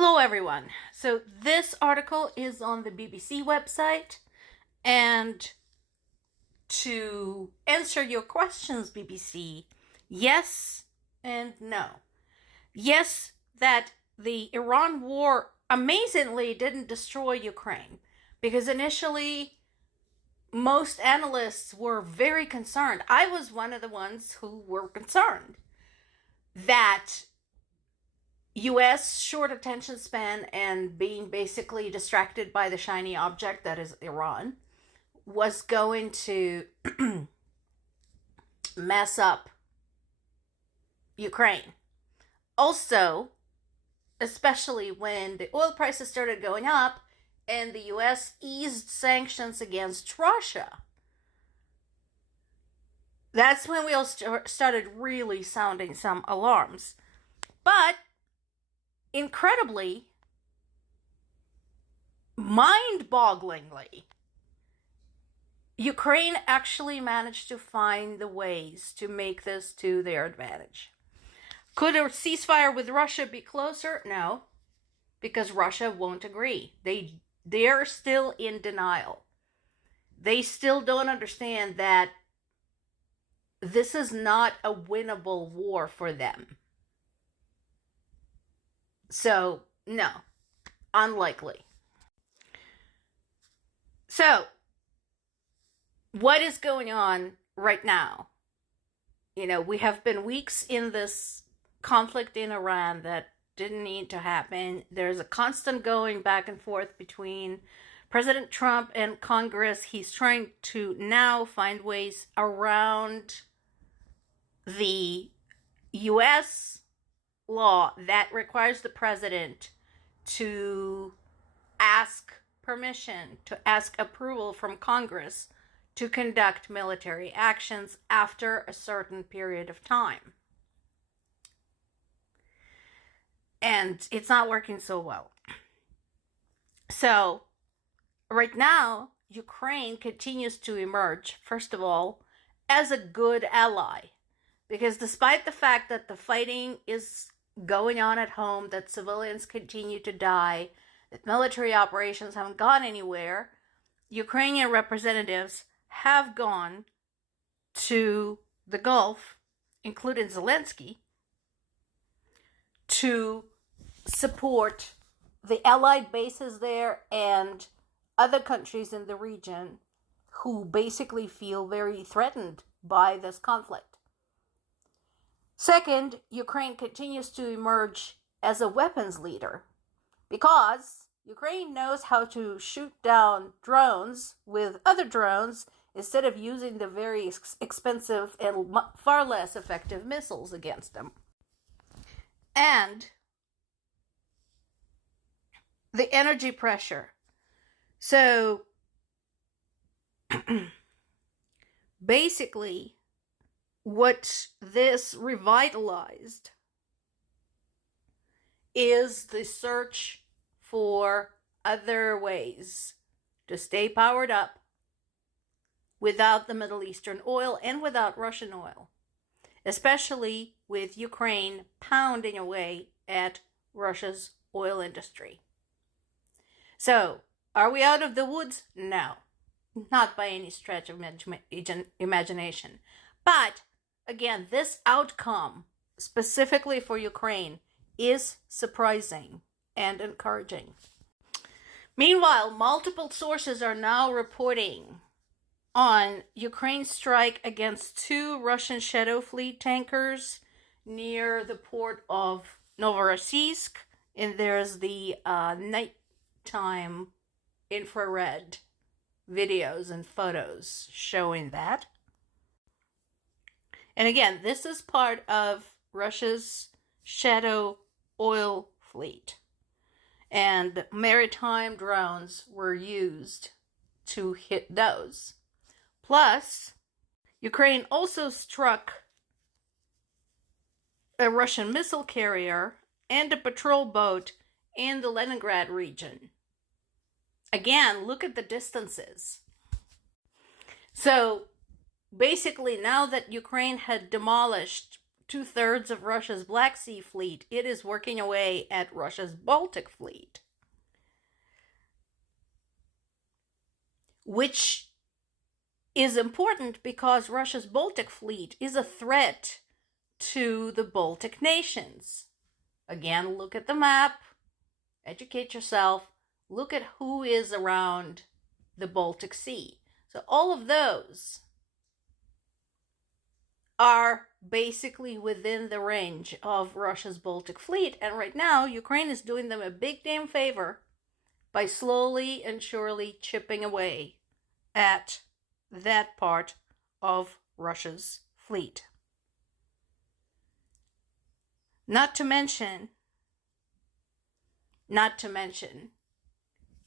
Hello, everyone. So, this article is on the BBC website, and to answer your questions, BBC, yes and no. Yes, that the Iran war amazingly didn't destroy Ukraine, because initially most analysts were very concerned. I was one of the ones who were concerned that US short attention span and being basically distracted by the shiny object that is Iran was going to mess up Ukraine. Also, especially when the oil prices started going up and the US eased sanctions against Russia. That's when we all started really sounding some alarms. But incredibly, mind-bogglingly, Ukraine actually managed to find the ways to make this to their advantage. Could a ceasefire with Russia be closer? No, because Russia won't agree. They're still in denial. They still don't understand that this is not a winnable war for them. So, no, unlikely. So, what is going on right now? We have been weeks in this conflict in Iran that didn't need to happen. There's a constant going back and forth between President Trump and Congress. He's trying to now find ways around the US law that requires the president to ask permission, to ask approval from Congress to conduct military actions after a certain period of time. And it's not working so well. So, right now, Ukraine continues to emerge, first of all, as a good ally. Because despite the fact that the fighting is going on at home, that civilians continue to die, that military operations haven't gone anywhere, Ukrainian representatives have gone to the Gulf, including Zelensky, to support the allied bases there and other countries in the region who basically feel very threatened by this conflict. Second, Ukraine continues to emerge as a weapons leader because Ukraine knows how to shoot down drones with other drones instead of using the very expensive and far less effective missiles against them. And the energy pressure. So, basically, what this revitalized is the search for other ways to stay powered up without the Middle Eastern oil and without Russian oil, especially with Ukraine pounding away at Russia's oil industry. So, are we out of the woods? No, not by any stretch of imagination. But again, this outcome, specifically for Ukraine, is surprising and encouraging. Meanwhile, multiple sources are now reporting on Ukraine's strike against 2 Russian Shadow Fleet tankers near the port of Novorossiysk, and there's the nighttime infrared videos and photos showing that. And again, this is part of Russia's shadow oil fleet. And maritime drones were used to hit those. Plus, Ukraine also struck a Russian missile carrier and a patrol boat in the Leningrad region. Again, look at the distances. So, basically, now that Ukraine had demolished 2/3 of Russia's Black Sea fleet. It is working away at Russia's Baltic fleet, which is important because Russia's Baltic fleet is a threat to the Baltic nations. Again, look at the map, educate yourself, look at who is around the Baltic Sea. So all of those are basically within the range of Russia's Baltic fleet, and right now Ukraine is doing them a big damn favor by slowly and surely chipping away at that part of Russia's fleet. Not to mention,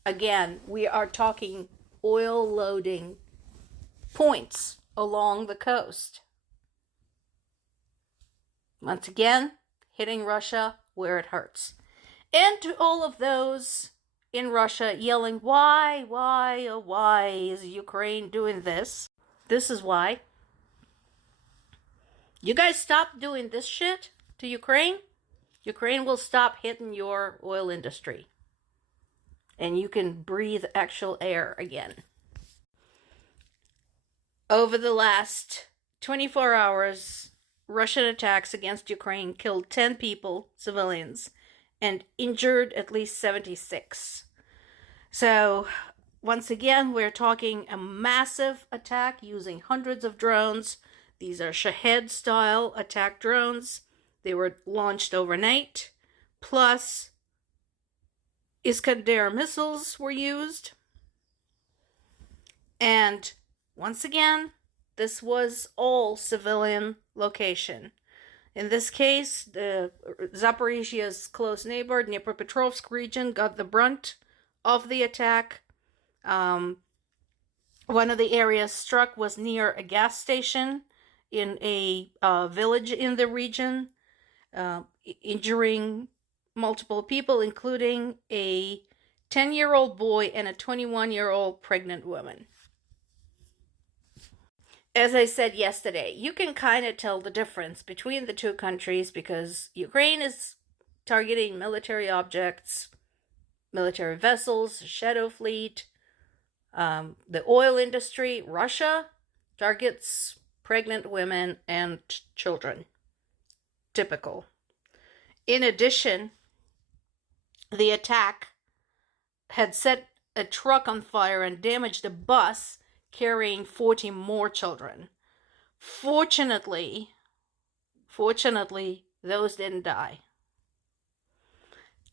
again, we are talking oil loading points along the coast. Once again, hitting Russia where it hurts. And to all of those in Russia yelling, why, oh, why is Ukraine doing this? This is why. You guys stop doing this shit to Ukraine, Ukraine will stop hitting your oil industry. And you can breathe actual air again. Over the last 24 hours, Russian attacks against Ukraine killed 10 people, civilians, and injured at least 76. So, once again, we're talking a massive attack using hundreds of drones. These are Shahed-style attack drones. They were launched overnight. Plus, Iskander missiles were used. And once again, this was all civilian location. In this case, the Zaporizhia's close neighbor, Dnipropetrovsk region, got the brunt of the attack. One of the areas struck was near a gas station in a village in the region, injuring multiple people, including a 10-year-old boy and a 21-year-old pregnant woman. As I said yesterday, you can kind of tell the difference between the two countries because Ukraine is targeting military objects, military vessels, Shadow Fleet, the oil industry. Russia targets pregnant women and children. Typical. In addition, the attack had set a truck on fire and damaged a bus carrying 40 more children. Fortunately, those didn't die.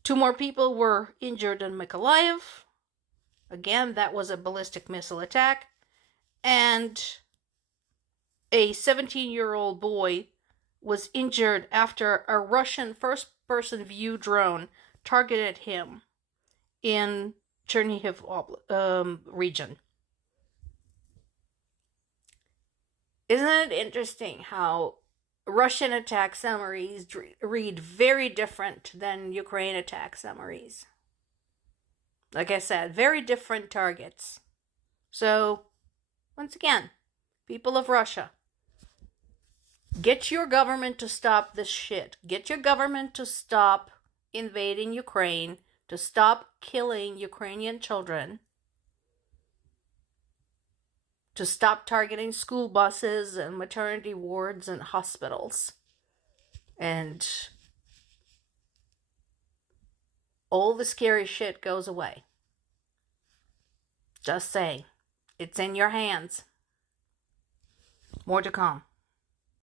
2 more people were injured in Mykolaiv. Again, that was a ballistic missile attack. And a 17-year-old boy was injured after a Russian first-person view drone targeted him in Chernihiv region. Isn't it interesting how Russian attack summaries read very different than Ukraine attack summaries? Like I said, very different targets. So, once again, people of Russia, get your government to stop this shit. Get your government to stop invading Ukraine, to stop killing Ukrainian children, to stop targeting school buses and maternity wards and hospitals. And all the scary shit goes away. Just saying. It's in your hands. More to come.